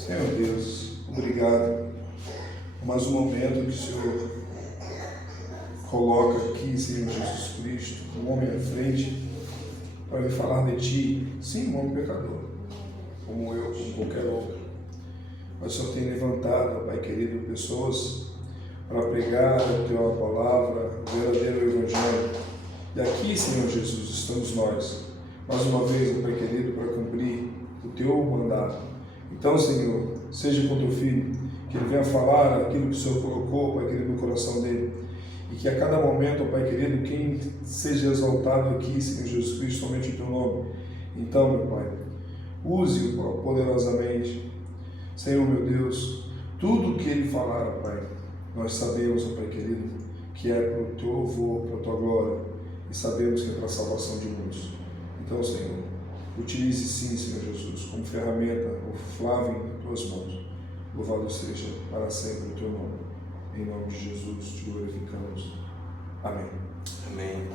Senhor Deus, obrigado por mais um momento que o Senhor coloca aqui, Senhor Jesus Cristo, um homem à frente, para me falar de Ti. Sim, um homem pecador, como eu, como qualquer outro. Mas o Senhor tem levantado, Pai querido, pessoas para pregar a Tua palavra, o verdadeiro Evangelho. E aqui, Senhor Jesus, estamos nós, mais uma vez, Pai querido, para cumprir o Teu mandato. Então, Senhor, seja com Teu Filho, que ele venha falar aquilo que o Senhor colocou, Pai querido, no coração dele. E que a cada momento, Pai querido, quem seja exaltado aqui, Senhor Jesus Cristo, somente em Teu nome. Então, meu Pai, use-o poderosamente. Senhor, meu Deus, tudo que ele falar, Pai, nós sabemos, Pai querido, que é para o Teu louvor, para a Tua glória, e sabemos que é para a salvação de muitos. Então, Senhor, utilize sim, Senhor Jesus, como ferramenta o Flávio em Tuas mãos. Louvado seja para sempre o Teu nome. Em nome de Jesus te glorificamos. Amém. Amém.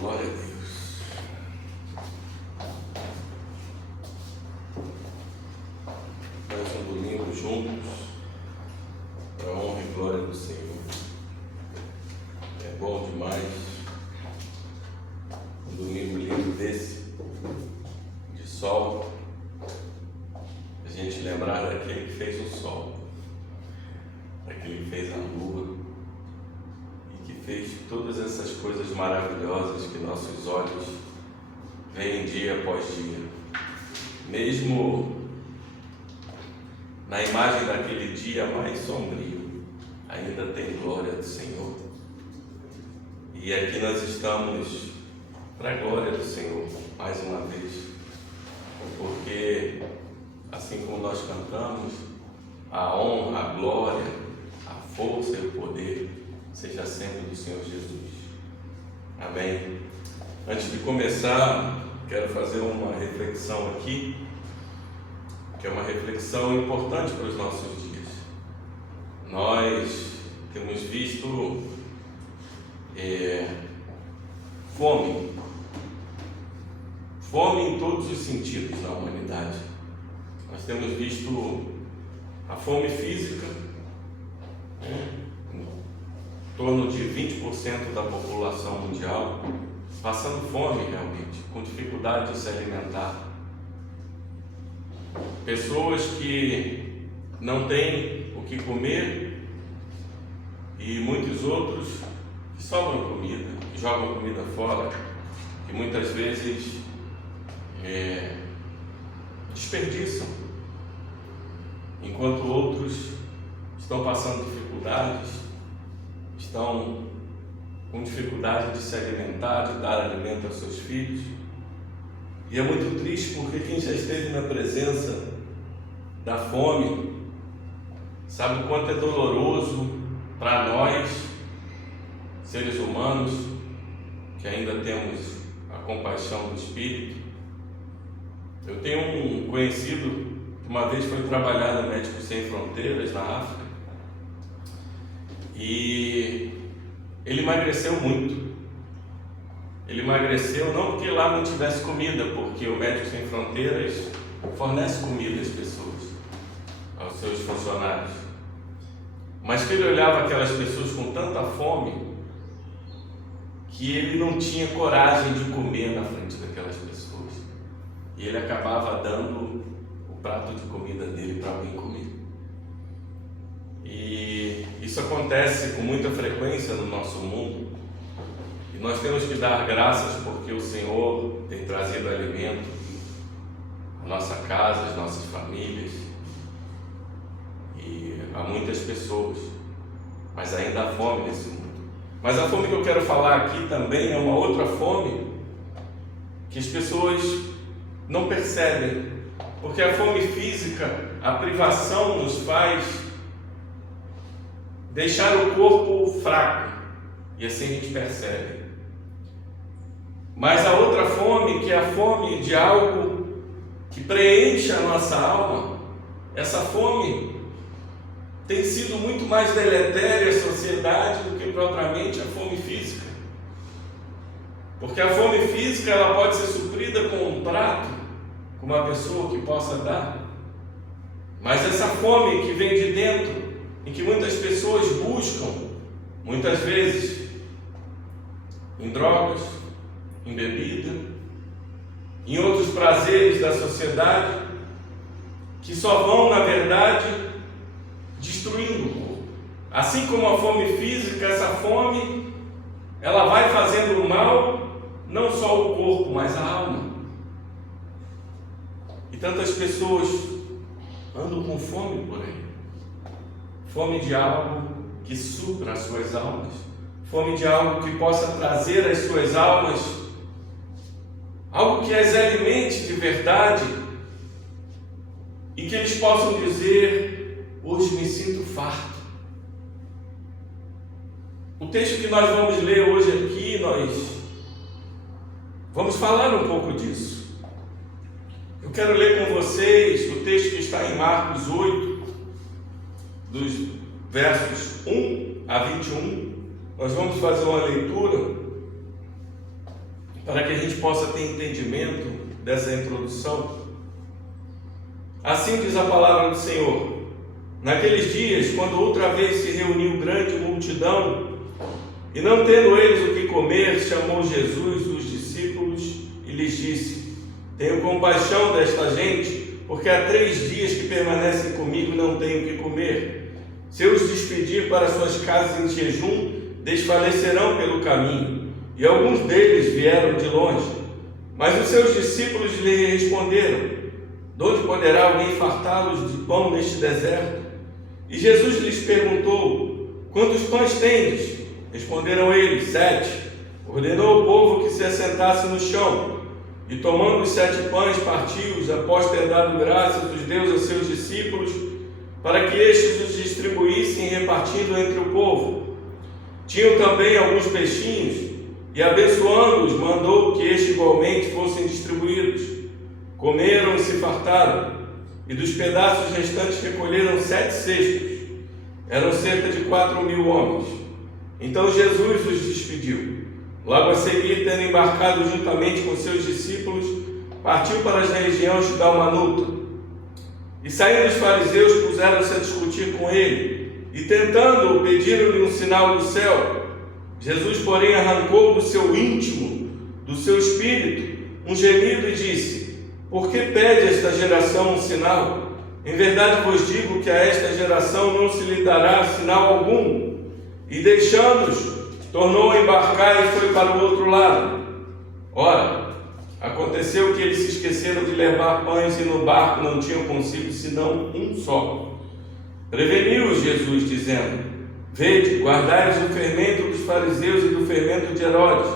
Glória a Deus. Mais um domingo juntos, para a honra e glória do Senhor. É bom demais um domingo lindo desse, de sol, a gente lembrar daquele que fez o sol, daquele que fez a lua e que fez todas essas coisas maravilhosas que nossos olhos veem dia após dia. Mesmo na imagem daquele dia mais sombrio, ainda tem glória do Senhor. E aqui nós estamos para a glória do Senhor, mais uma vez, porque assim como nós cantamos, a honra, a glória, a força e o poder seja sempre do Senhor Jesus. Amém? Antes de começar, quero fazer uma reflexão aqui, que é uma reflexão importante para os nossos dias. Nós temos visto fome em todos os sentidos na humanidade. Nós temos visto a fome física, em torno de 20% da população mundial passando fome realmente, com dificuldade de se alimentar. Pessoas que não têm o que comer e muitos outros que sobram comida, que jogam comida fora, que muitas vezes desperdiçam, enquanto outros estão passando dificuldades, estão com dificuldade de se alimentar, de dar alimento aos seus filhos. E é muito triste porque quem já esteve na presença da fome sabe o quanto é doloroso para nós, seres humanos, que ainda temos a compaixão do Espírito. Eu tenho um conhecido que uma vez foi trabalhar no Médicos Sem Fronteiras na África e ele emagreceu muito. Ele emagreceu não porque lá não tivesse comida, porque o Médicos Sem Fronteiras fornece comida às pessoas, aos seus funcionários, mas que ele olhava aquelas pessoas com tanta fome que ele não tinha coragem de comer na frente daquelas pessoas. E ele acabava dando o prato de comida dele para alguém comer. E isso acontece com muita frequência no nosso mundo. E nós temos que dar graças porque o Senhor tem trazido alimento à nossa casa, às nossas famílias e a muitas pessoas. Mas ainda há fome nesse mundo. Mas a fome que eu quero falar aqui também é uma outra fome que as pessoas não percebem, porque a fome física, a privação nos faz deixar o corpo fraco, e assim a gente percebe. Mas a outra fome, que é a fome de algo que preenche a nossa alma, essa fome tem sido muito mais deletéria à sociedade do que propriamente a fome física. Porque a fome física ela pode ser suprida com um prato, com uma pessoa que possa dar. Mas essa fome que vem de dentro, em que muitas pessoas buscam, muitas vezes, em drogas, em bebida, em outros prazeres da sociedade, que só vão, na verdade, destruindo o corpo. Assim como a fome física, essa fome, ela vai fazendo mal, não só ao corpo, mas à alma. E tantas pessoas andam com fome por aí. Fome de algo que supra as suas almas. Fome de algo que possa trazer às suas almas algo que as alimente de verdade e que eles possam dizer: hoje me sinto farto. O texto que nós vamos ler hoje aqui, nós vamos falar um pouco disso. Eu quero ler com vocês o texto que está em Marcos 8, dos versos 1 a 21. Nós vamos fazer uma leitura para que a gente possa ter entendimento dessa introdução. Assim diz a palavra do Senhor: naqueles dias, quando outra vez se reuniu grande multidão, e não tendo eles o que comer, chamou Jesus os discípulos e lhes disse: tenho compaixão desta gente, porque há 3 dias que permanecem comigo e não tenho o que comer. Se eu os despedir para suas casas em jejum, desfalecerão pelo caminho. E alguns deles vieram de longe. Mas os seus discípulos lhe responderam: de onde poderá alguém fartá-los de pão neste deserto? E Jesus lhes perguntou: quantos pães tendes? Responderam eles: 7. Ordenou o povo que se assentasse no chão. E tomando os 7 pães, partiu-os, após ter dado graças dos deuses a seus discípulos, para que estes os distribuíssem, repartindo entre o povo. Tinham também alguns peixinhos, e abençoando-os, mandou que estes igualmente fossem distribuídos. Comeram e se fartaram, e dos pedaços restantes recolheram 7 cestos. Eram cerca de 4.000 homens. Então Jesus os despediu. Logo a seguir, tendo embarcado juntamente com seus discípulos, partiu para as regiões de Dalmanuta. E saindo os fariseus, puseram-se a discutir com ele, e tentando-o, pediram-lhe um sinal do céu. Jesus, porém, arrancou do seu íntimo, do seu espírito, um gemido e disse: por que pede esta geração um sinal? Em verdade vos digo que a esta geração não se lhe dará sinal algum. E deixando-os, tornou a embarcar e foi para o outro lado. Ora, aconteceu que eles se esqueceram de levar pães e no barco não tinham consigo senão um só. Preveniu-os Jesus, dizendo: vede, guardai-vos do fermento dos fariseus e do fermento de Herodes.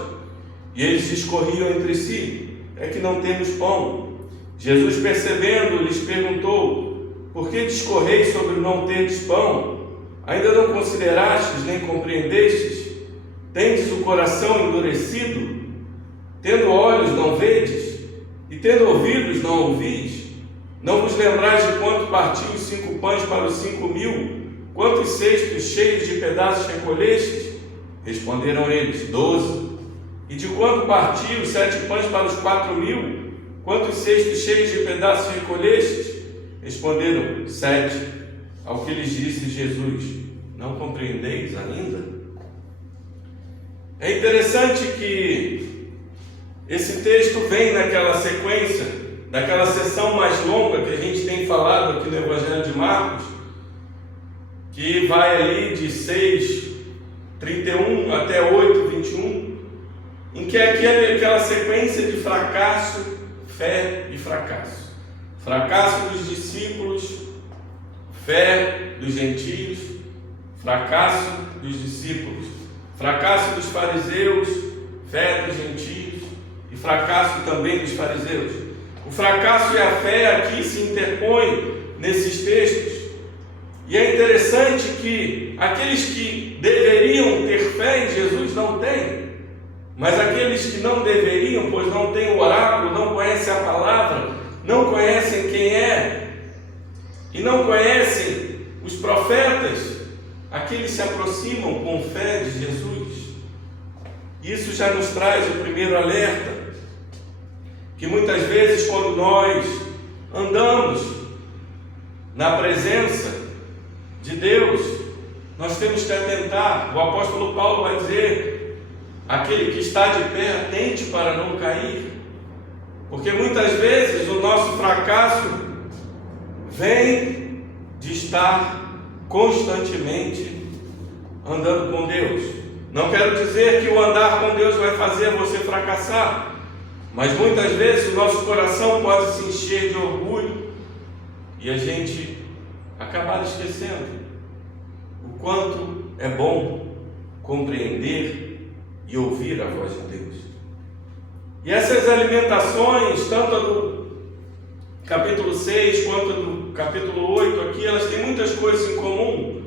E eles discorriam entre si: é que não temos pão. Jesus, percebendo, lhes perguntou: por que discorreis sobre não terdes pão? Ainda não considerastes nem compreendestes? Tendes o coração endurecido? Tendo olhos não vedes? E tendo ouvidos não ouvis? Não vos lembrais de quanto partiu os 5 pães para os 5.000? Quantos cestos cheios de pedaços recolhestes? Responderam eles: 12. E de quanto partiu os 7 pães para os 4.000? Quantos cestos cheios de pedaços recolhestes? Responderam: 7. Ao que lhes disse Jesus: não compreendeis ainda? É interessante que esse texto vem naquela sequência, daquela sessão mais longa que a gente tem falado aqui no Evangelho de Marcos, que vai ali de 6:31 até 8:21, em que é aquela sequência de fracasso, fé e fracasso. Fracasso dos discípulos, fé dos gentios, fracasso dos discípulos, fracasso dos fariseus, fé dos gentios e fracasso também dos fariseus. O fracasso e a fé aqui se interpõem nesses textos. E é interessante que aqueles que deveriam ter fé em Jesus não têm, mas aqueles que não deveriam, pois não têm o oráculo, não conhecem a palavra, não conhecem quem é, e não conhecem os profetas, aqueles se aproximam com fé de Jesus. Isso já nos traz o primeiro alerta. que muitas vezes, quando nós andamos na presença de Deus, nós temos que atentar. O apóstolo Paulo vai dizer: aquele que está de pé, atente para não cair, porque muitas vezes o nosso fracasso vem de estar constantemente andando com Deus. Não quero dizer que o andar com Deus vai fazer você fracassar, mas muitas vezes o nosso coração pode se encher de orgulho e a gente acabar esquecendo o quanto é bom compreender e ouvir a voz de Deus. E essas alimentações, tanto a do capítulo 6 quanto a do capítulo 8 aqui, elas têm muitas coisas em comum.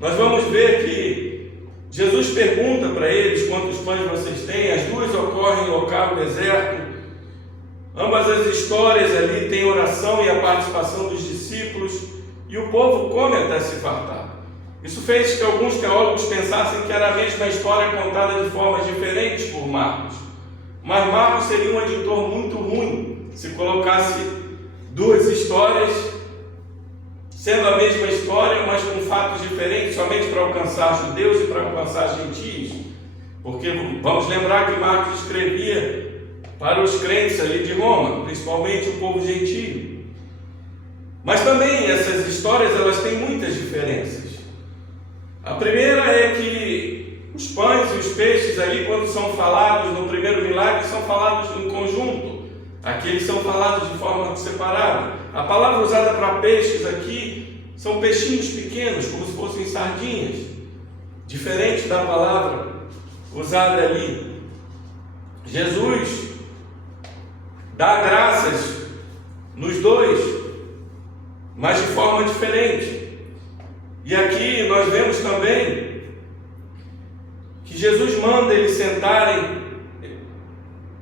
Nós vamos ver que Jesus pergunta para eles: quantos pães vocês têm? As duas ocorrem em local deserto. Ambas as histórias ali têm oração e a participação dos discípulos, e o povo come até se fartar. Isso fez que alguns teólogos pensassem que era a mesma história contada de formas diferentes por Marcos. Mas Marcos seria um editor muito ruim se colocasse duas histórias, sendo a mesma história, mas com fatos diferentes, somente para alcançar judeus e para alcançar gentios. Porque vamos lembrar que Marcos escrevia para os crentes ali de Roma, principalmente o povo gentio. Mas também essas histórias, elas têm muitas diferenças. A primeira é que os pães e os peixes ali, quando são falados no primeiro milagre, são falados em conjunto. Aqui eles são falados de forma separada. A palavra usada para peixes aqui são peixinhos pequenos, como se fossem sardinhas, diferente da palavra usada ali. Jesus dá graças nos dois, mas de forma diferente. E aqui nós vemos também que Jesus manda eles sentarem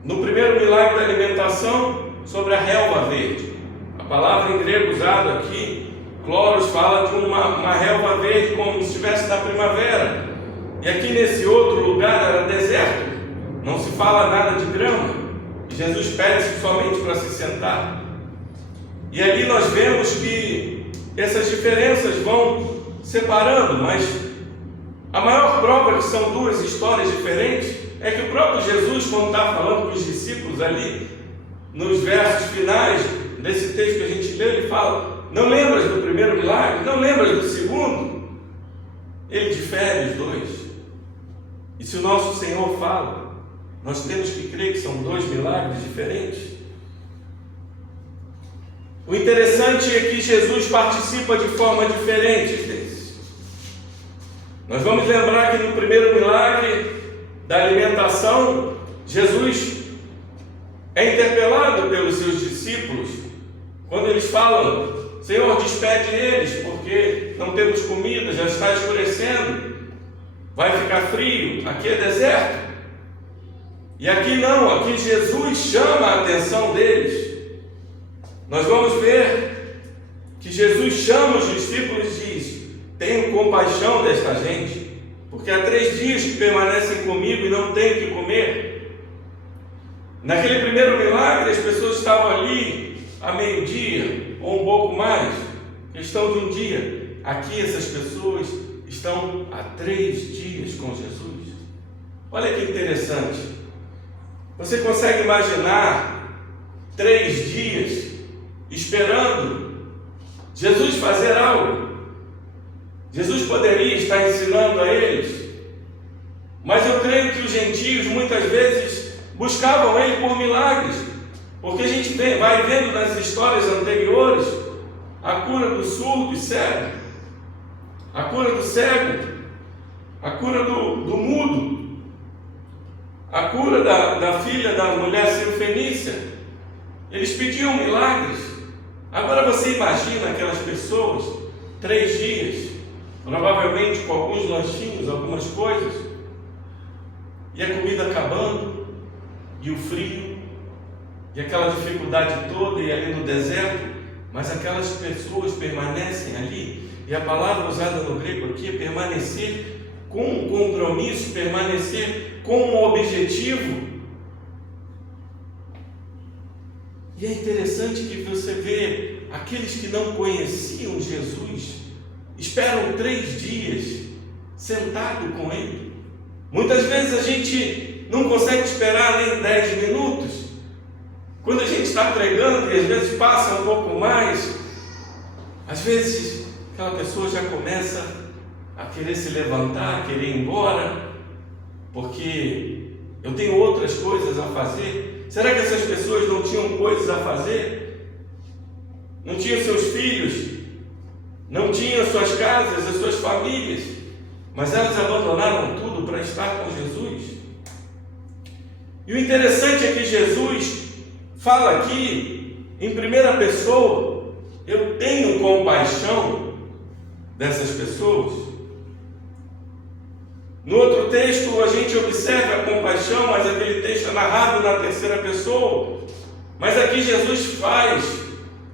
no primeiro milagre da alimentação sobre a relva verde. A palavra em grego usada aqui, Cloros, fala de uma relva verde como se estivesse na primavera. E aqui nesse outro lugar era deserto, não se fala nada de grama. E Jesus pede somente para se sentar. E ali nós vemos que essas diferenças vão separando, mas a maior prova que são duas histórias diferentes é que o próprio Jesus, quando está falando com os discípulos ali, nos versos finais desse texto que a gente leu, ele fala: não lembras do primeiro milagre? Não lembras do segundo? Ele difere os dois. E se o nosso Senhor fala, nós temos que crer que são dois milagres diferentes. O interessante é que Jesus participa de forma diferente desses. Nós vamos lembrar que no primeiro milagre da alimentação, Jesus é interpelado pelos seus discípulos, quando eles falam: Senhor, despede eles, porque não temos comida, já está escurecendo, vai ficar frio, aqui é deserto. E aqui não, aqui Jesus chama a atenção deles. Nós vamos ver que Jesus chama os discípulos e diz: tenho compaixão desta gente, porque há 3 dias que permanecem comigo e não têm o que comer. Naquele primeiro milagre, as pessoas estavam ali a meio-dia, ou um pouco mais, questão de um dia. Aqui essas pessoas estão há 3 dias com Jesus. Olha que interessante. Você consegue imaginar 3 dias esperando Jesus fazer algo? Jesus poderia estar ensinando a eles, mas eu creio que os gentios muitas vezes buscavam ele por milagres, porque a gente vai vendo nas histórias anteriores a cura do surdo e cego, a cura do cego, a cura do mudo, a cura da filha da mulher cirofenícia. Eles pediam milagres. Agora você imagina aquelas pessoas 3 dias, provavelmente com alguns lanchinhos, algumas coisas, e a comida acabando, e o frio, e aquela dificuldade toda, e ali no deserto, mas aquelas pessoas permanecem ali. E a palavra usada no grego aqui é permanecer com um compromisso, permanecer com um objetivo. E é interessante que você vê aqueles que não conheciam Jesus, esperam 3 dias sentado com Ele. Muitas vezes a gente não consegue esperar nem 10 minutos. Quando a gente está pregando e às vezes passa um pouco mais, às vezes aquela pessoa já começa a querer se levantar, a querer ir embora, porque eu tenho outras coisas a fazer. Será que essas pessoas não tinham coisas a fazer? Não tinham seus filhos? Não tinham suas casas, as suas famílias? Mas elas abandonaram tudo para estar com Jesus. E o interessante é que Jesus fala aqui em primeira pessoa: eu tenho compaixão dessas pessoas. No outro texto a gente observa a compaixão, mas aquele texto é narrado na terceira pessoa. Mas aqui Jesus faz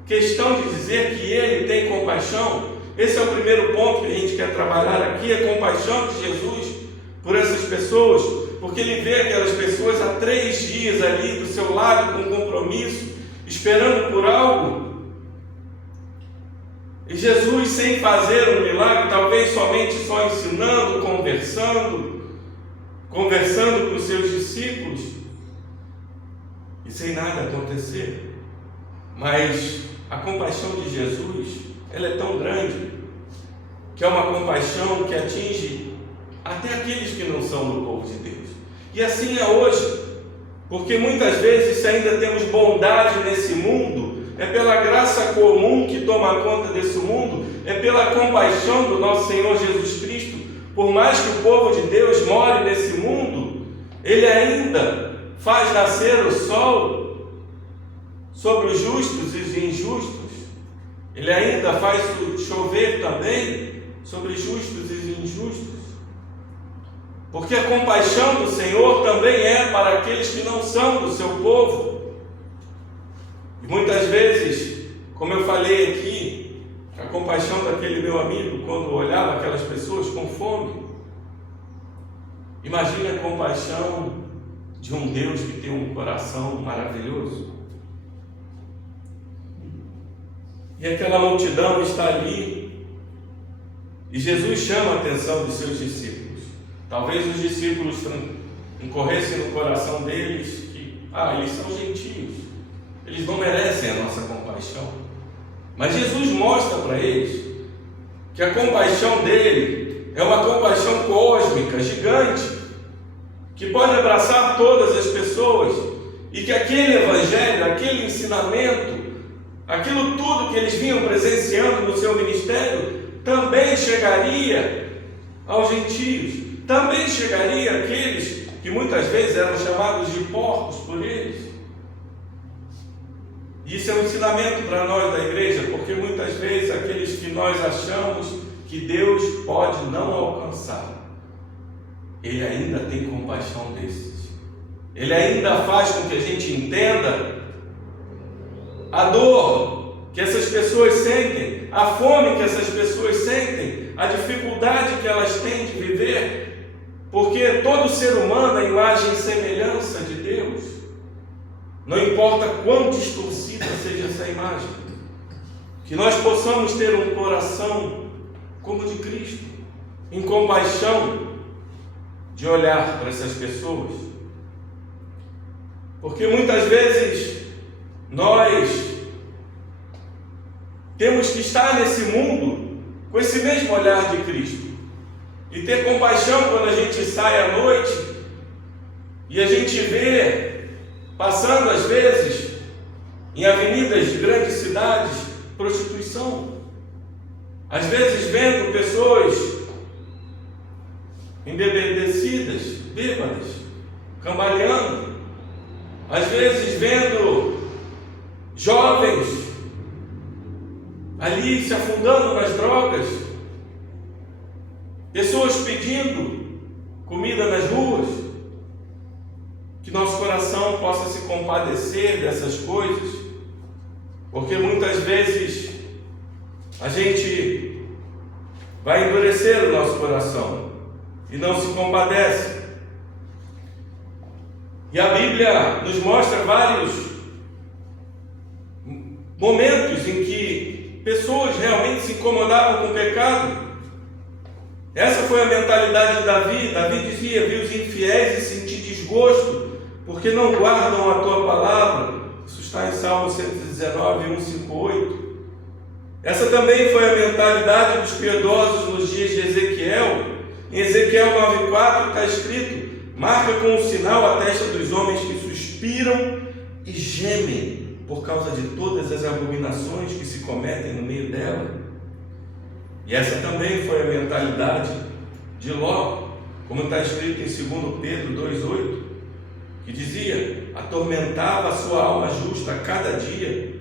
questão de dizer que Ele tem compaixão. Esse é o primeiro ponto que a gente quer trabalhar aqui, a compaixão de Jesus por essas pessoas, porque Ele vê aquelas pessoas há 3 dias ali do seu lado com compromisso, esperando por algo. E Jesus, sem fazer um milagre, talvez somente só ensinando, conversando com os seus discípulos, e sem nada acontecer. Mas a compaixão de Jesus, ela é tão grande, que é uma compaixão que atinge até aqueles que não são do povo de Deus. E assim é hoje, porque muitas vezes, se ainda temos bondade nesse mundo, é pela graça comum que toma conta desse mundo, é pela compaixão do nosso Senhor Jesus Cristo. Por mais que o povo de Deus more nesse mundo, Ele ainda faz nascer o sol sobre os justos e os injustos. Ele ainda faz chover também sobre justos e injustos. Porque a compaixão do Senhor também é para aqueles que não são do seu povo. E muitas vezes, como eu falei aqui, a compaixão daquele meu amigo, quando olhava aquelas pessoas com fome, imagine a compaixão de um Deus que tem um coração maravilhoso. E aquela multidão está ali, e Jesus chama a atenção dos seus discípulos. Talvez os discípulos incorressem no coração deles que, eles são gentios, eles não merecem a nossa compaixão. Mas Jesus mostra para eles que a compaixão dele é uma compaixão cósmica, gigante, que pode abraçar todas as pessoas, e que aquele evangelho, aquele ensinamento, aquilo tudo que eles vinham presenciando no seu ministério, também chegaria aos gentios, também chegaria àqueles que muitas vezes eram chamados de porcos por eles. Isso é um ensinamento para nós da igreja, porque muitas vezes aqueles que nós achamos que Deus pode não alcançar, Ele ainda tem compaixão desses. Ele ainda faz com que a gente entenda a dor que essas pessoas sentem, a fome que essas pessoas sentem, a dificuldade que elas têm de viver, porque todo ser humano é imagem e semelhança de Deus. Não importa quão distorcida seja essa imagem, que nós possamos ter um coração como o de Cristo, em compaixão, de olhar para essas pessoas, porque muitas vezes nós temos que estar nesse mundo com esse mesmo olhar de Cristo, e ter compaixão quando a gente sai à noite e a gente vê passando às vezes em avenidas de grandes cidades prostituição, às vezes vendo pessoas embebedecidas, bêbadas, cambaleando, às vezes vendo jovens ali se afundando nas drogas, pessoas pedindo comida nas ruas. Que nosso coração possa se compadecer dessas coisas, porque muitas vezes a gente vai endurecer o nosso coração e não se compadece. E a Bíblia nos mostra vários momentos em que pessoas realmente se incomodavam com o pecado. Essa foi a mentalidade de Davi. Davi dizia: vi os infiéis e senti desgosto, porque não guardam a tua palavra. Isso está em Salmo 119, 158. Essa também foi a mentalidade dos piedosos nos dias de Ezequiel. Em Ezequiel 9,4 está escrito: marca com um sinal a testa dos homens que suspiram e gemem por causa de todas as abominações que se cometem no meio dela. E essa também foi a mentalidade de Ló, como está escrito em 2 Pedro 2,8, que dizia: atormentava a sua alma justa a cada dia,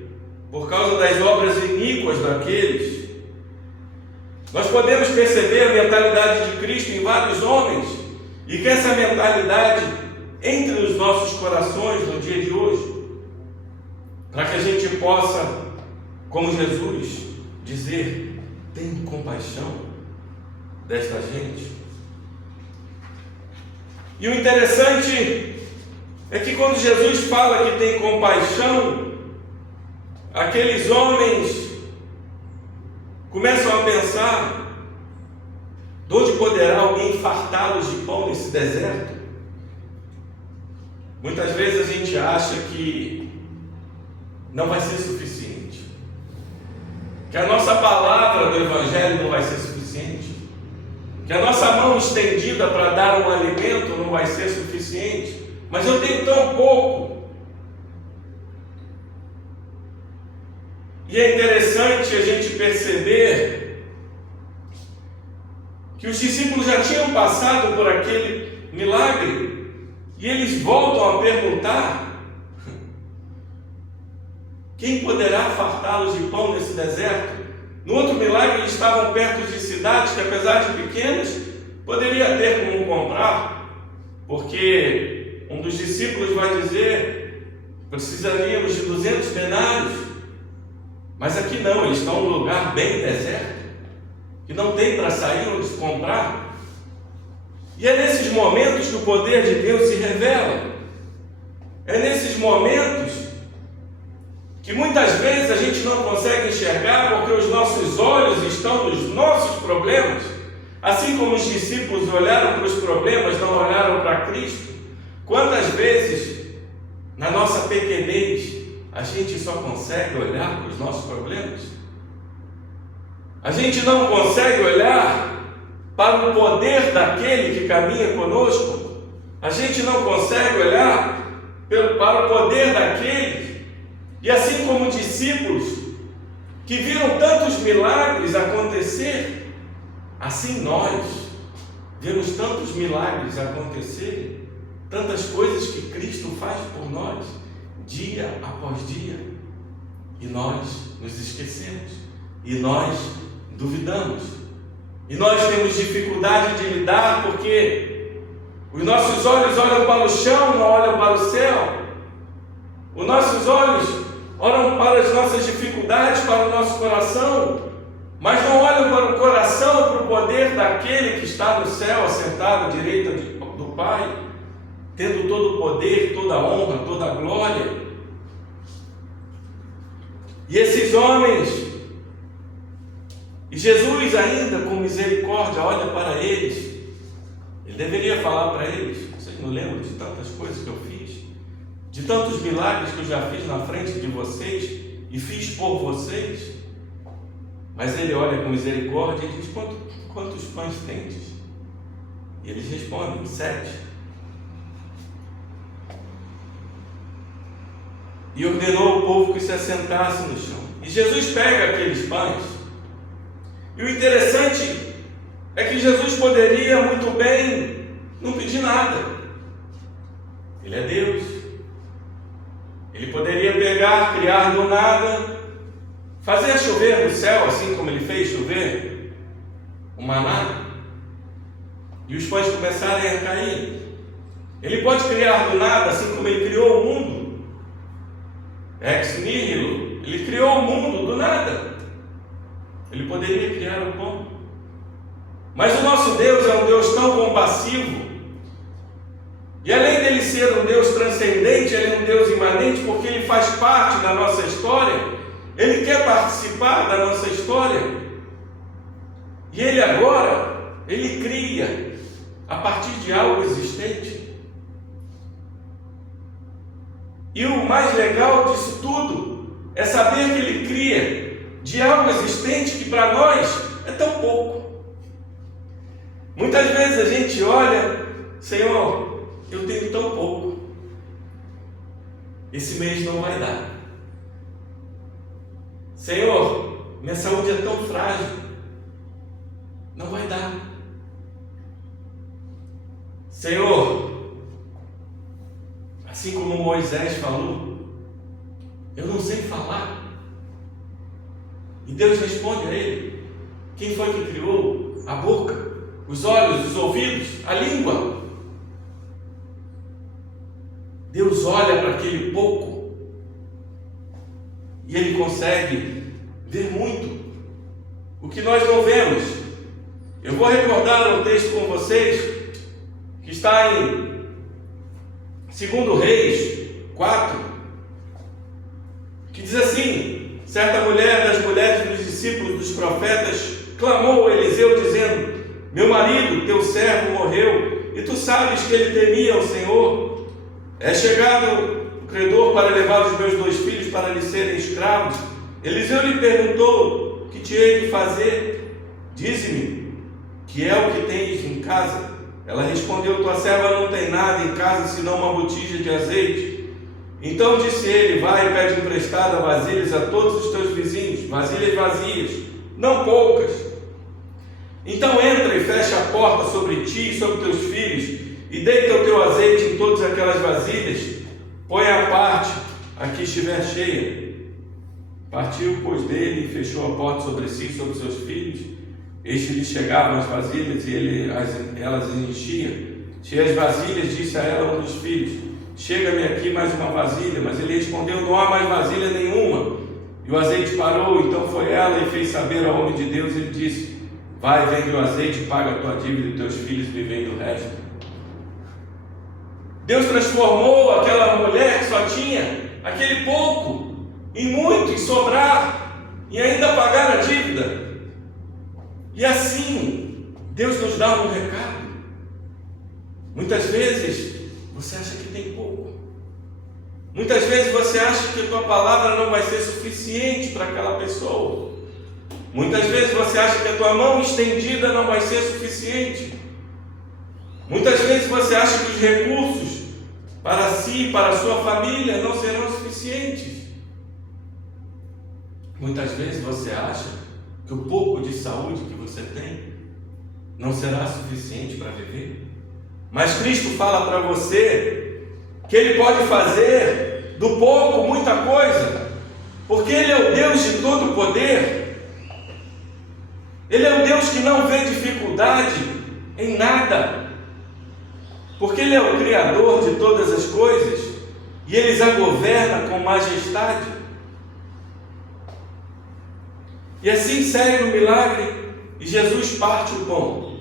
por causa das obras iníquas daqueles. Nós podemos perceber a mentalidade de Cristo em vários homens, e que essa mentalidade entre nos nossos corações no dia de hoje, para que a gente possa, como Jesus, dizer: tem compaixão desta gente. E o interessante é que quando Jesus fala que tem compaixão, aqueles homens começam a pensar: de onde poderá alguém fartá-los de pão nesse deserto? Muitas vezes a gente acha que não vai ser suficiente, que a nossa palavra do Evangelho não vai ser suficiente, que a nossa mão estendida para dar um alimento não vai ser suficiente. Mas eu tenho tão pouco. E é interessante a gente perceber que os discípulos já tinham passado por aquele milagre, e eles voltam a perguntar: quem poderá fartá-los de pão nesse deserto? No outro milagre eles estavam perto de cidades que, apesar de pequenas, poderia ter como comprar, porque um dos discípulos vai dizer: precisaríamos de 200 denários. Mas aqui não, eles estão num lugar bem deserto, que não tem para sair onde se comprar. E é nesses momentos que o poder de Deus se revela. É nesses momentos que muitas vezes a gente não consegue enxergar, porque os nossos olhos estão nos nossos problemas. Assim como os discípulos olharam para os problemas, não olharam para Cristo. Quantas vezes, na nossa pequenez, a gente só consegue olhar para os nossos problemas? A gente não consegue olhar para o poder daquele que caminha conosco. A gente não consegue olhar para o poder daquele. E assim como discípulos que viram tantos milagres acontecer, assim nós vemos tantos milagres acontecerem, tantas coisas que Cristo faz por nós, dia após dia, e nós nos esquecemos, e nós duvidamos, e nós temos dificuldade de lidar, porque os nossos olhos olham para o chão, não olham para o céu. Os nossos olhos olham para as nossas dificuldades, para o nosso coração, mas não olham para o coração, para o poder daquele que está no céu, assentado à direita do Pai, tendo todo o poder, toda a honra, toda a glória. E esses homens, e Jesus ainda com misericórdia olha para eles. Ele deveria falar para eles: vocês não lembram de tantas coisas que eu fiz, de tantos milagres que eu já fiz na frente de vocês e fiz por vocês? Mas ele olha com misericórdia e diz: quantos pães tendes? E eles respondem: 7. E ordenou ao povo que se assentasse no chão. E Jesus pega aqueles pães. E o interessante é que Jesus poderia muito bem não pedir nada. Ele é Deus. Ele poderia pegar, criar do nada, fazer chover do céu, assim como ele fez chover o maná, e os pães começarem a cair. Ele pode criar do nada, assim como ele criou o mundo. Ex nihilo, ele criou o mundo do nada. Ele poderia criar o pão. Mas o nosso Deus é um Deus tão compassivo, e além dele ser um Deus transcendente, ele é um Deus imanente, porque ele faz parte da nossa história. Ele quer participar da nossa história. E Ele agora, Ele cria a partir de algo existente. E o mais legal disso tudo é saber que Ele cria de algo existente que para nós é tão pouco. Muitas vezes a gente olha, Senhor, eu tenho tão pouco, esse mês não vai dar. Senhor, minha saúde é tão frágil, não vai dar. Senhor, assim como Moisés falou, eu não sei falar. E Deus responde a ele: quem foi que criou a boca, os olhos, os ouvidos, a língua? Deus olha para aquele pouco e Ele consegue ver muito, o que nós não vemos. Eu vou recordar um texto com vocês, que está em 2 Reis 4, que diz assim: certa mulher das mulheres dos discípulos dos profetas clamou a Eliseu dizendo: meu marido, teu servo, morreu, e tu sabes que ele temia o Senhor. É chegado o credor para levar os meus 2 filhos para lhe serem escravos. Eliseu lhe perguntou: que te hei de fazer? Dize-me, que é o que tens em casa? Ela respondeu: tua serva não tem nada em casa senão uma botija de azeite. Então disse ele: vai e pede emprestada vasilhas a todos os teus vizinhos, vasilhas vazias, não poucas. Então entra e fecha a porta sobre ti e sobre teus filhos, e deita o teu azeite em todas aquelas vasilhas, põe a parte a que estiver cheia. Partiu, pois, dele, e fechou a porta sobre si e sobre seus filhos. Este lhe chegavam as vasilhas, e elas enchia. Cheia as vasilhas, disse a ela um dos filhos: chega-me aqui mais uma vasilha. Mas ele respondeu: não há mais vasilha nenhuma. E o azeite parou. Então foi ela e fez saber ao homem de Deus. Ele disse: vai, vende o azeite, paga a tua dívida, e teus filhos vivem do resto. Deus transformou aquela mulher que só tinha aquele pouco em muito, em sobrar, e ainda pagar a dívida. E assim, Deus nos dá um recado. Muitas vezes você acha que tem pouco. Muitas vezes você acha que a tua palavra não vai ser suficiente para aquela pessoa. Muitas vezes você acha que a tua mão estendida não vai ser suficiente. Muitas vezes você acha que os recursos para si e para a sua família não serão suficientes. Muitas vezes você acha que o pouco de saúde que você tem não será suficiente para viver. Mas Cristo fala para você que Ele pode fazer do pouco muita coisa, porque Ele é o Deus de todo poder. Ele é o Deus que não vê dificuldade em nada, porque Ele é o Criador de todas as coisas e Ele as governa com majestade. E assim segue o milagre, e Jesus parte o pão.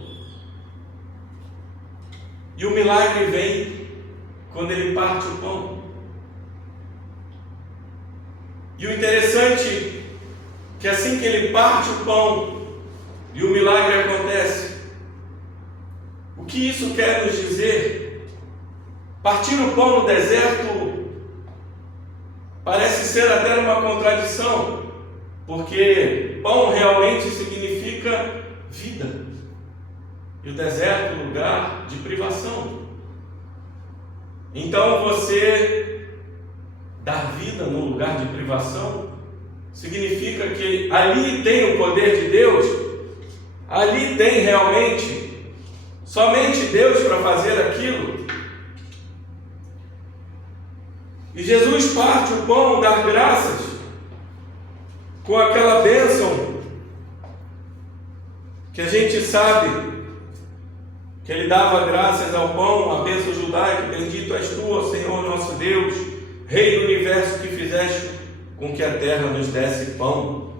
E o milagre vem quando Ele parte o pão. E o interessante é que assim que Ele parte o pão e o milagre acontece, o que isso quer nos dizer? Partir o pão no deserto parece ser até uma contradição, porque pão realmente significa vida, e o deserto é lugar de privação. Então você dar vida no lugar de privação significa que ali tem o poder de Deus, ali tem realmente somente Deus para fazer aquilo. E Jesus parte o pão, dar graças, com aquela bênção que a gente sabe que Ele dava graças ao pão, a bênção judaica: bendito és tu, ó Senhor nosso Deus, Rei do universo, que fizeste com que a terra nos desse pão.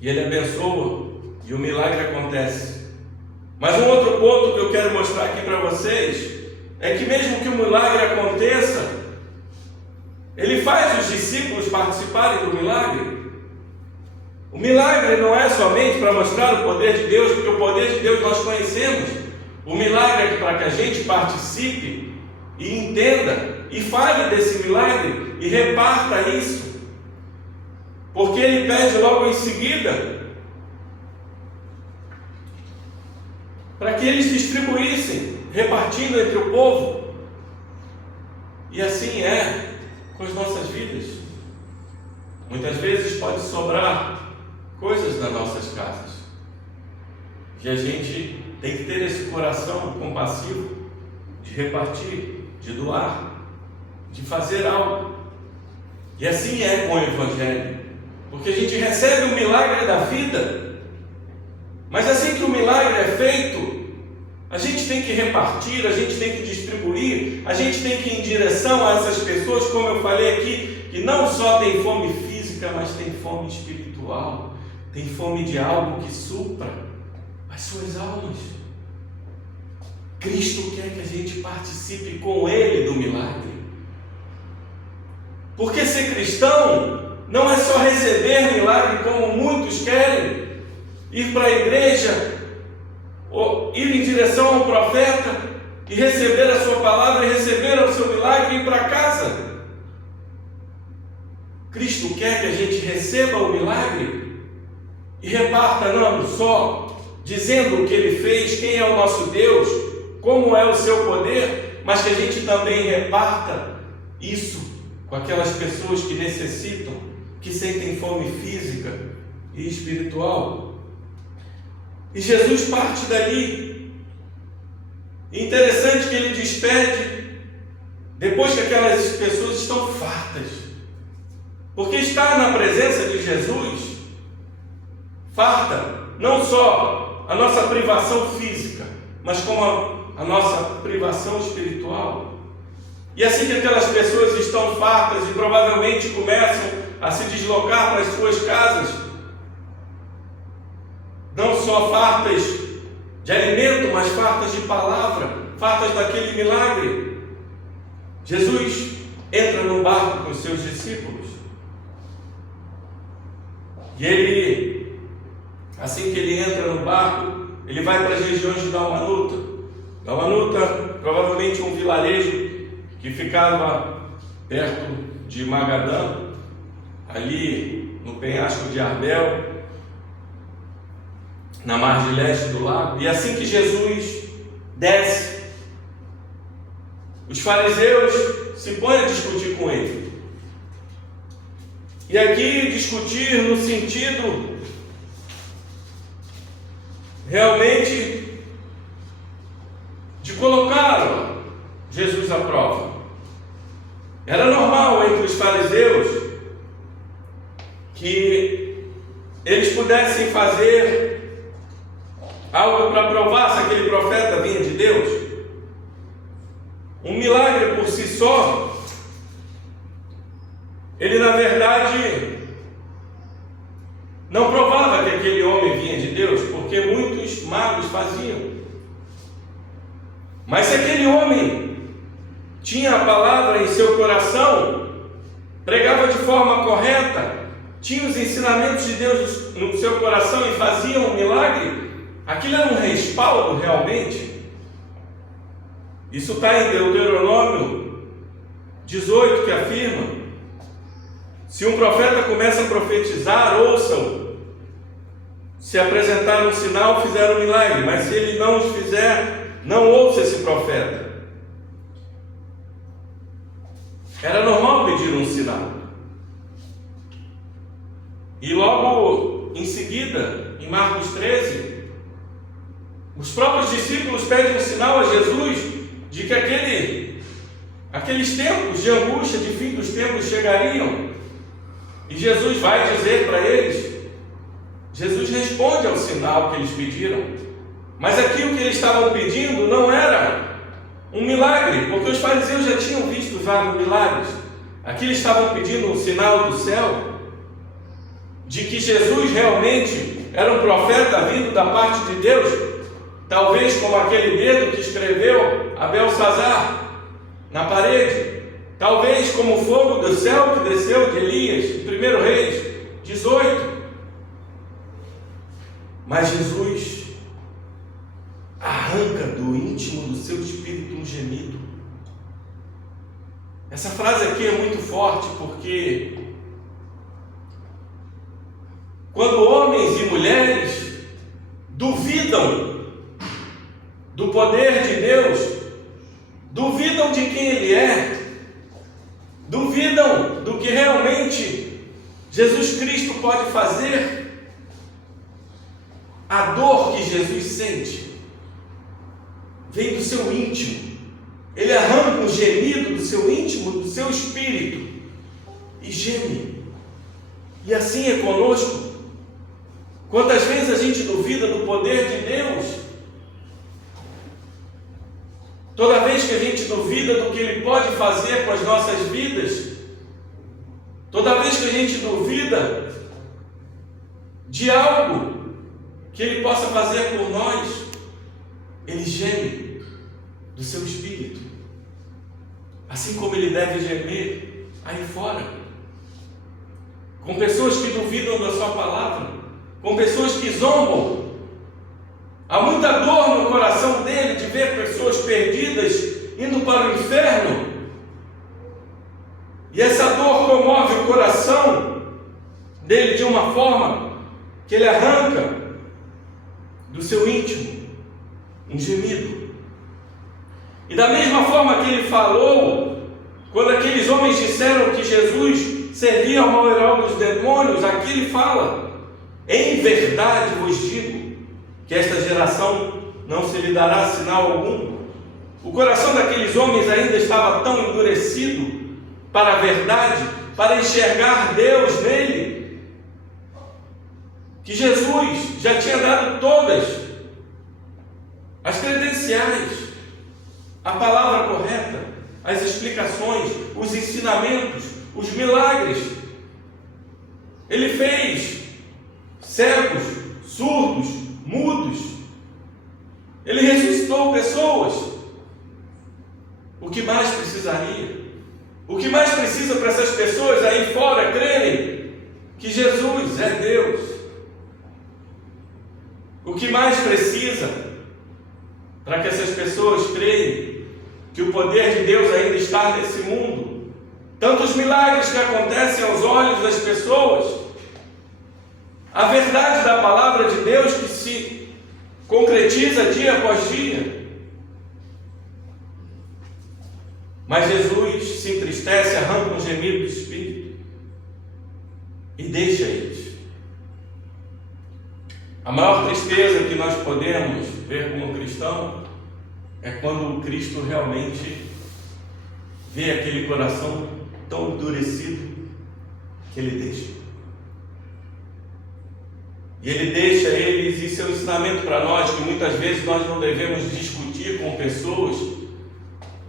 E Ele abençoa e o milagre acontece. Mas um outro ponto que eu quero mostrar aqui para vocês é que mesmo que o milagre aconteça, Ele faz os discípulos participarem do milagre. O milagre não é somente para mostrar o poder de Deus, porque o poder de Deus nós conhecemos. O milagre é para que a gente participe e entenda e fale desse milagre e reparta isso. Porque ele pede logo em seguida para que eles distribuíssem, repartindo entre o povo. E assim é com as nossas vidas. Muitas vezes pode sobrar coisas nas nossas casas, que a gente tem que ter esse coração compassivo de repartir, de doar, de fazer algo. E assim é com o Evangelho, porque a gente recebe o milagre da vida, mas assim que o milagre é feito, a gente tem que repartir, a gente tem que distribuir, a gente tem que ir em direção a essas pessoas, como eu falei aqui, que não só tem fome física, mas tem fome espiritual, tem fome de algo que supra as suas almas. Cristo quer que a gente participe com Ele do milagre. Porque ser cristão não é só receber milagre como muitos querem, ir para a igreja, ou ir em direção ao profeta e receber a sua palavra e receber o seu milagre e ir para casa. Cristo quer que a gente receba o milagre e reparta não só dizendo o que Ele fez, quem é o nosso Deus, como é o seu poder, mas que a gente também reparta isso com aquelas pessoas que necessitam, que sentem fome física e espiritual. E Jesus parte dali. Interessante que Ele despede depois que aquelas pessoas estão fartas, porque estar na presença de Jesus farta não só a nossa privação física, mas como a nossa privação espiritual. E assim que aquelas pessoas estão fartas e provavelmente começam a se deslocar para as suas casas, não só fartas de alimento, mas fartas de palavra, fartas daquele milagre, Jesus entra no barco com os seus discípulos. E ele, assim que ele entra no barco, ele vai para as regiões de Dalmanuta. Dalmanuta, provavelmente um vilarejo que ficava perto de Magadã, ali no penhasco de Arbel, na margem leste do lago. E assim que Jesus desce, os fariseus se põem a discutir com ele. E aqui discutir no sentido realmente de colocar Jesus à prova. Era normal entre os fariseus que eles pudessem fazer algo para provar se aquele profeta vinha de Deus. Um milagre por si só, ele na verdade não provava que aquele homem vinha de Deus, porque muitos magos faziam. Mas se aquele homem tinha a palavra em seu coração, pregava de forma correta, tinha os ensinamentos de Deus no seu coração e fazia um milagre, aquilo era um respaldo realmente. Isso está em Deuteronômio 18, que afirma: se um profeta começa a profetizar, ouçam. Se apresentar um sinal, fizeram um milagre, mas se ele não os fizer, não ouça esse profeta. Era normal pedir um sinal. E logo em seguida, em Marcos 13, os próprios discípulos pedem um sinal a Jesus de que aqueles tempos de angústia, de fim dos tempos chegariam. E Jesus vai dizer para eles, Jesus responde ao sinal que eles pediram. Mas aqui o que eles estavam pedindo não era um milagre, porque os fariseus já tinham visto vários milagres. Aqui eles estavam pedindo um sinal do céu, de que Jesus realmente era um profeta vindo da parte de Deus, talvez como aquele dedo que escreveu a Belsazar na parede. talvez como o fogo do céu que desceu de Elias, em 1 Reis 18. Mas Jesus arranca do íntimo do seu espírito um gemido. Essa frase aqui é muito forte, porque quando homens e mulheres duvidam do poder de Deus, duvidam de quem Ele é, duvidam do que realmente Jesus Cristo pode fazer, a dor que Jesus sente vem do seu íntimo. Ele arranca um gemido do seu íntimo, do seu espírito, e geme. E assim é conosco. Quantas vezes a gente duvida do poder de Deus? Toda vez que a gente duvida do que Ele pode fazer com as nossas vidas, toda vez que a gente duvida de algo que Ele possa fazer por nós, Ele geme do seu espírito, assim como Ele deve gemer aí fora, com pessoas que duvidam da sua palavra, com pessoas que zombam. Há muita dor no coração dele de ver pessoas perdidas indo para o inferno, e essa dor comove o coração dele de uma forma que ele arranca do seu íntimo um gemido. E da mesma forma que ele falou, quando aqueles homens disseram que Jesus servia ao maioral dos demônios, aqui ele fala: em verdade vos digo que esta geração não se lhe dará sinal algum. O coração daqueles homens ainda estava tão endurecido para a verdade, para enxergar Deus nele, que Jesus já tinha dado todas as credenciais, a palavra correta, as explicações, os ensinamentos, os milagres. Ele fez cegos, surdos, mudos. Ele ressuscitou pessoas. O que mais precisaria? O que mais precisa para essas pessoas aí fora crerem que Jesus é Deus? O que mais precisa para que essas pessoas creem que o poder de Deus ainda está nesse mundo? Tantos milagres que acontecem aos olhos das pessoas, a verdade da palavra de Deus que se concretiza dia após dia. Mas Jesus se entristece, arranca um gemido do espírito e deixa eles. A maior tristeza que nós podemos ver como cristão é quando o Cristo realmente vê aquele coração tão endurecido que Ele deixa. E Ele deixa eles, isso é um ensinamento para nós, que muitas vezes nós não devemos discutir com pessoas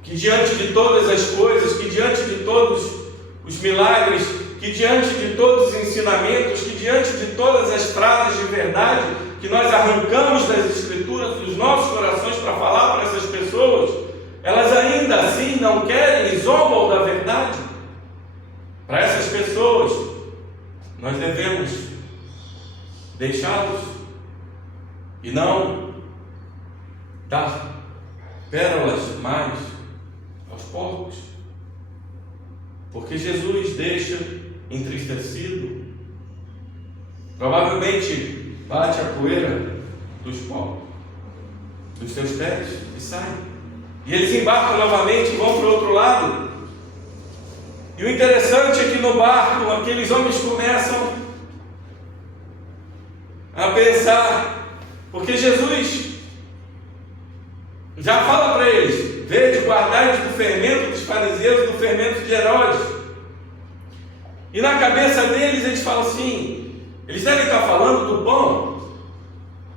que diante de todas as coisas, que diante de todos os milagres, que diante de todos os ensinamentos, que diante de todas as frases de verdade que nós arrancamos das Escrituras dos nossos corações para falar para essas pessoas, elas ainda assim não querem e zombam da verdade. Para essas pessoas, nós devemos deixá-los e não dar pérolas mais aos porcos, porque Jesus deixa entristecido, provavelmente bate a poeira dos seus pés e sai, e eles embarcam novamente e vão para o outro lado. E o interessante é que no barco aqueles homens começam a pensar, porque Jesus já fala para eles: vede, guardai-vos do fermento dos fariseus e do fermento de Herodes. E na cabeça deles eles falam assim, eles devem estar falando do pão.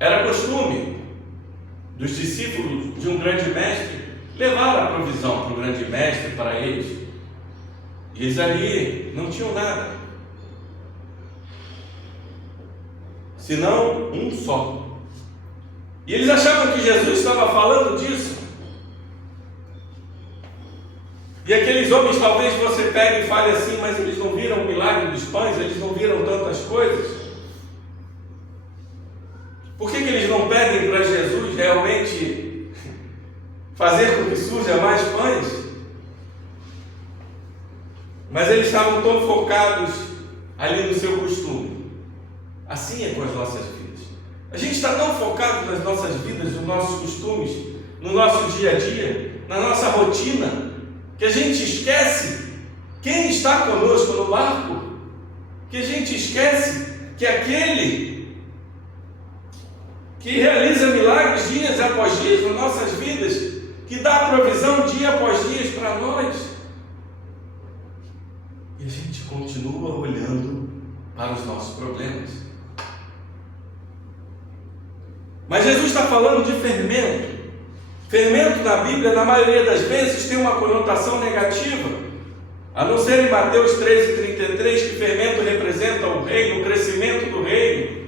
Era costume dos discípulos de um grande mestre levar a provisão para o grande mestre, para eles. E eles ali não tinham nada, senão um só. E eles achavam que Jesus estava falando disso. E aqueles homens, talvez você pegue e fale assim, mas eles não viram o milagre dos pães, eles não viram tantas coisas. Por que eles não pedem para Jesus realmente fazer com que surja mais pães? Mas eles estavam tão focados ali no seu costume. Assim é com as nossas vidas. A gente está tão focado nas nossas vidas, nos nossos costumes, no nosso dia a dia, na nossa rotina, que a gente esquece quem está conosco no barco, que a gente esquece que aquele que realiza milagres dias após dias nas nossas vidas, que dá provisão dia após dia para nós, e a gente continua olhando para os nossos problemas. Mas Jesus está falando de fermento. Fermento na Bíblia, na maioria das vezes, tem uma conotação negativa, a não ser em Mateus 13:33, que fermento representa o reino, o crescimento do reino.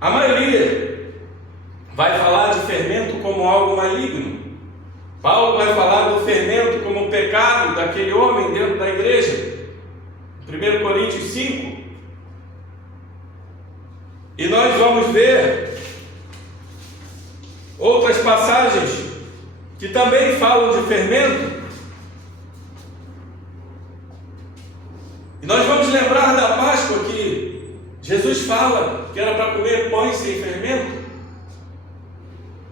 A maioria vai falar de fermento como algo maligno. Paulo vai falar do fermento como um pecado daquele homem dentro da igreja, 1 Coríntios 5. E nós vamos ver outras passagens que também falam de fermento. E nós vamos lembrar da Páscoa, que Jesus fala que era para comer pães sem fermento.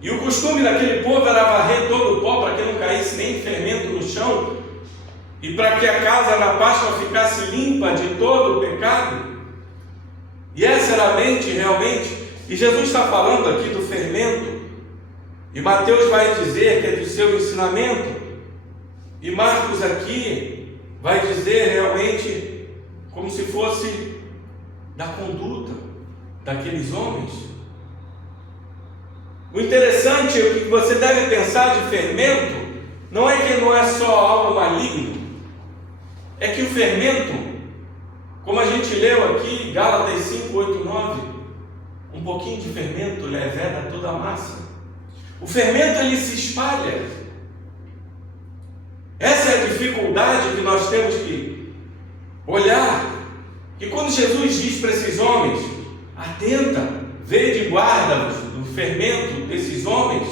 E o costume daquele povo era varrer todo o pó para que não caísse nem fermento no chão, e para que a casa na Páscoa ficasse limpa de todo o pecado. E essa era a mente realmente. E Jesus está falando aqui do fermento. E Mateus vai dizer que é do seu ensinamento. E Marcos aqui vai dizer realmente como se fosse da conduta daqueles homens. O interessante é que você deve pensar de fermento, não é que não é só algo maligno, é que o fermento, como a gente leu aqui, Gálatas 5, 8, 9, um pouquinho de fermento leveda toda a massa. O fermento, ele se espalha. Essa é a dificuldade que nós temos que olhar. E quando Jesus diz para esses homens, atenta, vede e guarda-vos do fermento desses homens,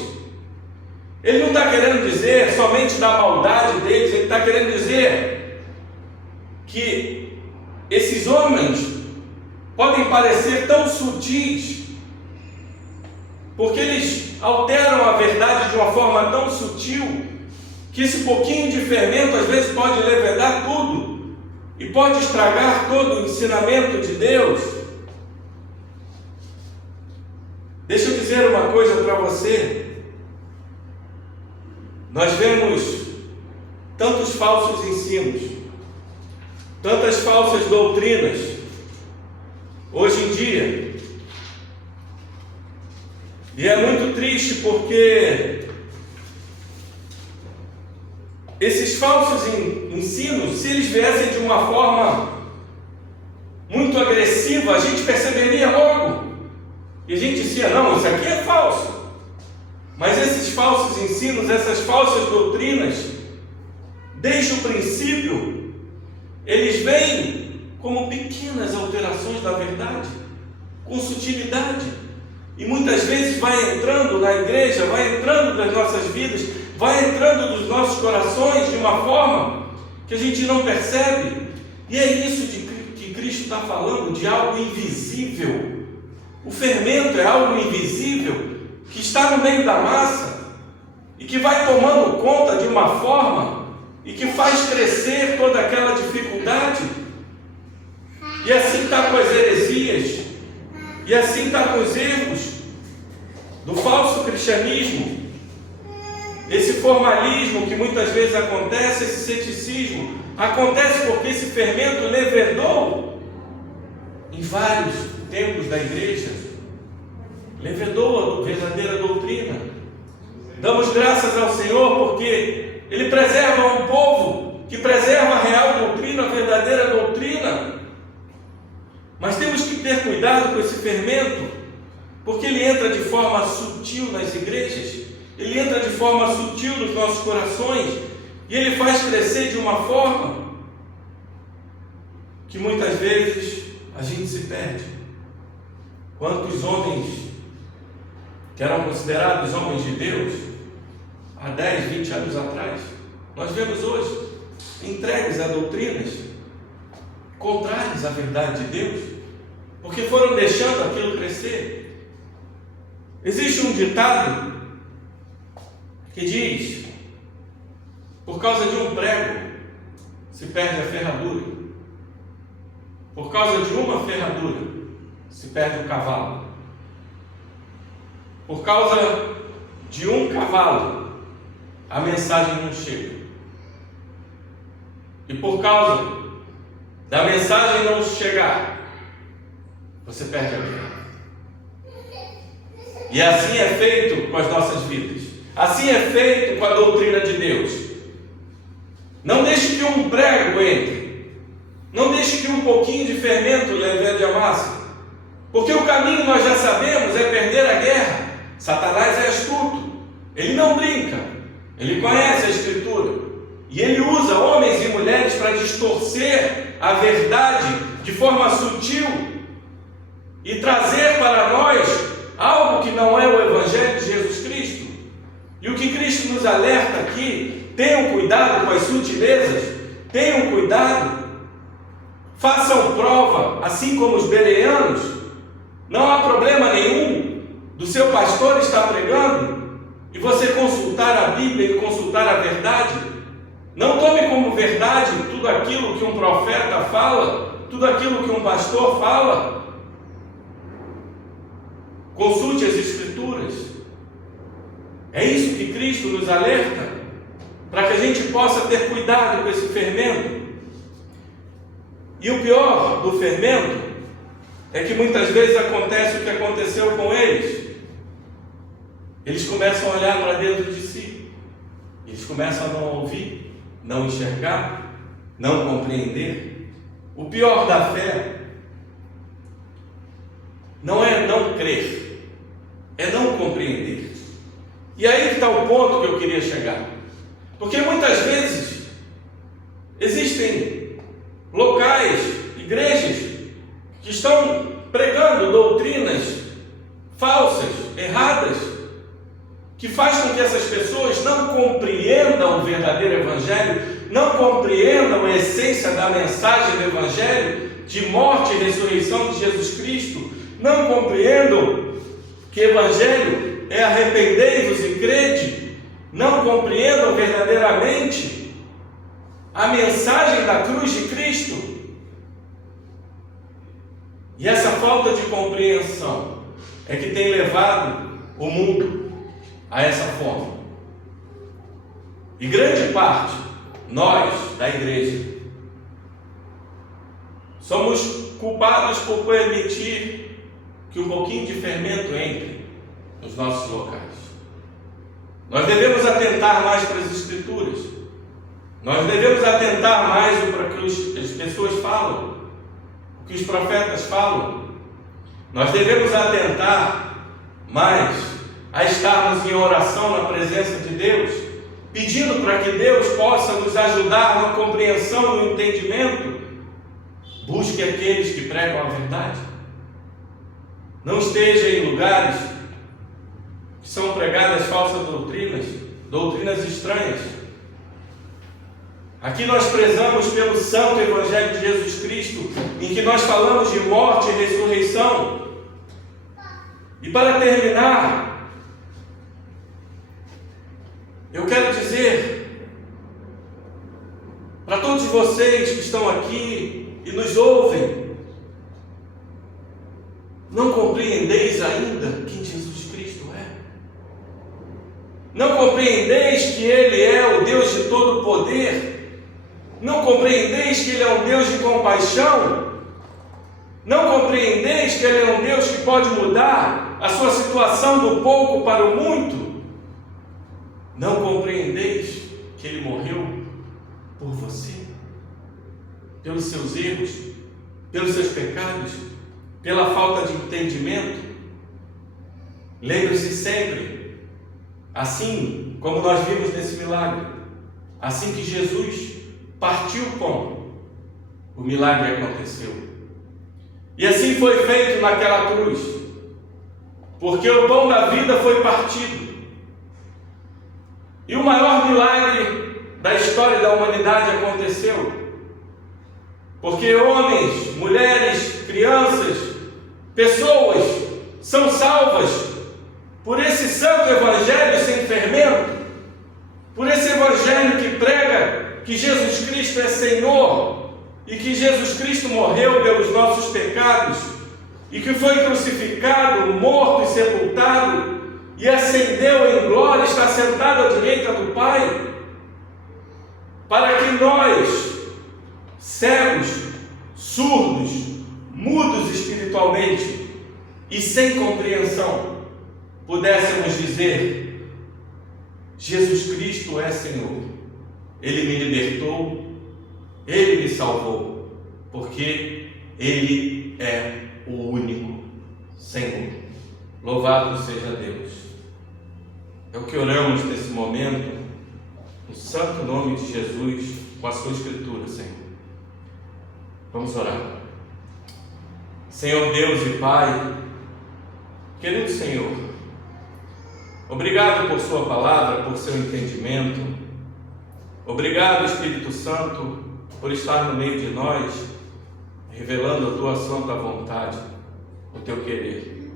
ele não está querendo dizer somente da maldade deles, ele está querendo dizer que esses homens podem parecer tão sutis, porque eles alteram a verdade de uma forma tão sutil, que esse pouquinho de fermento às vezes pode levedar tudo, e pode estragar todo o ensinamento de Deus. Deixa eu dizer uma coisa para você. Nós vemos tantos falsos ensinos, tantas falsas doutrinas hoje em dia, e é muito triste porque esses falsos ensinos, se eles viessem de uma forma muito agressiva, a gente perceberia logo, e a gente dizia, não, isso aqui é falso. Mas esses falsos ensinos, essas falsas doutrinas, desde o princípio, eles vêm como pequenas alterações da verdade, com sutilidade, e muitas vezes vai entrando na igreja, vai entrando nas nossas vidas, vai entrando nos nossos corações de uma forma que a gente não percebe. E é isso que Cristo está falando, de algo invisível. O fermento é algo invisível que está no meio da massa e que vai tomando conta de uma forma e que faz crescer toda aquela dificuldade. E assim está com as heresias, e assim está com os erros do falso cristianismo, esse formalismo que muitas vezes acontece, esse ceticismo, acontece porque esse fermento levedou em vários templos da igreja, levedou a verdadeira doutrina. Damos graças ao Senhor porque Ele preserva um povo que preserva a real doutrina, a verdadeira doutrina. Mas temos que ter cuidado com esse fermento, porque ele entra de forma sutil nas igrejas, ele entra de forma sutil nos nossos corações e ele faz crescer de uma forma que muitas vezes a gente se perde. Quantos homens que eram considerados homens de Deus há 10, 20 anos atrás, nós vemos hoje entregues a doutrinas contrárias à verdade de Deus, porque foram deixando aquilo crescer. Existe um ditado que diz: por causa de um prego se perde a ferradura, por causa de uma ferradura se perde o cavalo, por causa de um cavalo a mensagem não chega, e por causa da mensagem não chegar, você perde a guerra. E assim é feito com as nossas vidas, assim é feito com a doutrina de Deus. Não deixe que um prego entre, não deixe que um pouquinho de fermento levede a massa, porque o caminho nós já sabemos é perder a guerra. Satanás é astuto, ele não brinca, ele conhece a Escritura e ele usa homens e mulheres para distorcer a verdade de forma sutil e trazer para nós algo que não é o Evangelho de Jesus Cristo. E o que Cristo nos alerta aqui: tenham cuidado com as sutilezas, tenham cuidado, façam prova, assim como os bereanos. Não há problema nenhum do seu pastor estar pregando e você consultar a Bíblia e consultar a verdade. Não tome como verdade tudo aquilo que um profeta fala, tudo aquilo que um pastor fala. Consulte as Escrituras. É isso que Cristo nos alerta, para que a gente possa ter cuidado com esse fermento. E o pior do fermento é que muitas vezes acontece o que aconteceu com eles. Eles começam a olhar para dentro de si, eles começam a não ouvir, não enxergar, não compreender. O pior da fé não é não crer, é não compreender. E aí que está o ponto que eu queria chegar, porque muitas vezes existem locais, igrejas, que estão pregando doutrinas falsas, erradas, que faz com que essas pessoas não compreendam o verdadeiro Evangelho, não compreendam a essência da mensagem do Evangelho de morte e ressurreição de Jesus Cristo, não compreendam que Evangelho é arrependei-vos e crede, não compreendam verdadeiramente a mensagem da cruz de Cristo. E essa falta de compreensão é que tem levado o mundo a essa forma. E grande parte, nós da igreja, somos culpados por permitir que um pouquinho de fermento entre nos nossos locais. Nós devemos atentar mais para as Escrituras, nós devemos atentar mais para o que as pessoas falam, o que os profetas falam. Nós devemos atentar mais a estarmos em oração na presença de Deus, pedindo para que Deus possa nos ajudar na compreensão, no entendimento. Busque aqueles que pregam a verdade. Não esteja em lugares que são pregadas falsas doutrinas estranhas. Aqui nós prezamos pelo santo Evangelho de Jesus Cristo, em que nós falamos de morte e ressurreição. E para terminar, eu quero dizer para todos vocês que estão aqui e nos ouvem: não compreendeis ainda quem Jesus Cristo é? Não compreendeis que Ele é o Deus de todo poder? Não compreendeis que Ele é um Deus de compaixão? Não compreendeis que Ele é um Deus que pode mudar a sua situação do pouco para o muito? Não compreendeis que Ele morreu por você, pelos seus erros, pelos seus pecados, pela falta de entendimento? Lembre-se sempre, Assim como nós vimos nesse milagre, assim que Jesus partiu o pão, o milagre aconteceu. E assim foi feito naquela cruz, porque o pão da vida foi partido. E o maior milagre da história da humanidade aconteceu, porque homens, mulheres, crianças, pessoas são salvas por esse santo evangelho sem fermento, por esse evangelho que prega que Jesus Cristo é Senhor e que Jesus Cristo morreu pelos nossos pecados e que foi crucificado, morto e sepultado e ascendeu em glória, está sentado à direita do Pai, para que nós, cegos, surdos, mudos espiritualmente e sem compreensão, pudéssemos dizer: Jesus Cristo é Senhor, Ele me libertou, Ele me salvou, porque Ele é o único Senhor. Louvado seja Deus. É o que oramos nesse momento, no santo nome de Jesus, com a sua Escritura, Senhor. Vamos orar. Senhor Deus e Pai, querido Senhor, obrigado por sua palavra, por seu entendimento. Obrigado, Espírito Santo, por estar no meio de nós, revelando a tua santa vontade, o teu querer.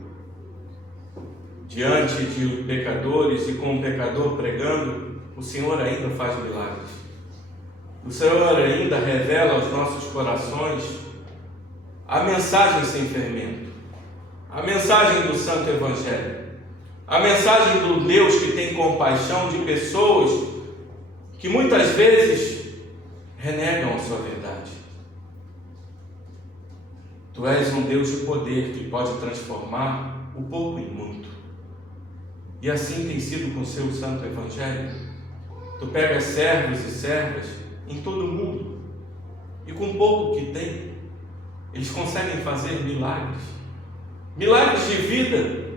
Diante de pecadores e com o pecador pregando, o Senhor ainda faz milagres. O Senhor ainda revela aos nossos corações a mensagem sem fermento, a mensagem do Santo Evangelho, a mensagem do Deus que tem compaixão de pessoas que muitas vezes renegam a sua verdade. Tu és um Deus de poder que pode transformar o pouco em muito. E assim tem sido com o seu Santo Evangelho. Tu pegas servos e servas em todo o mundo, e com pouco que tem, eles conseguem fazer milagres. Milagres de vida,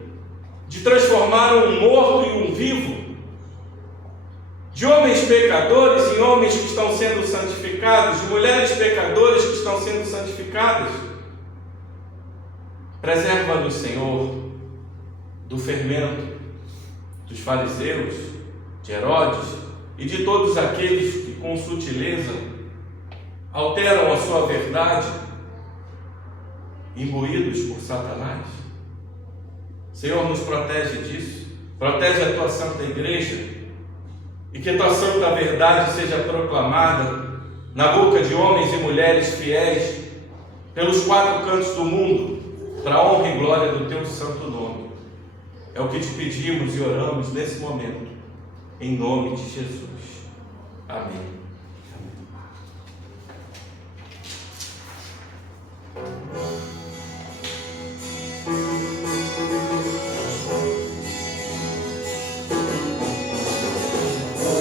de transformar um morto em um vivo, de homens pecadores em homens que estão sendo santificados, de mulheres pecadoras que estão sendo santificadas. Preserva-nos, Senhor, do fermento dos fariseus, de Herodes e de todos aqueles que com sutileza alteram a sua verdade, imbuídos por Satanás. Senhor, nos protege disso, protege a tua santa igreja, e que a tua santa verdade seja proclamada na boca de homens e mulheres fiéis pelos quatro cantos do mundo, para a honra e glória do teu santo nome. É o que te pedimos e oramos nesse momento, em nome de Jesus. Amém.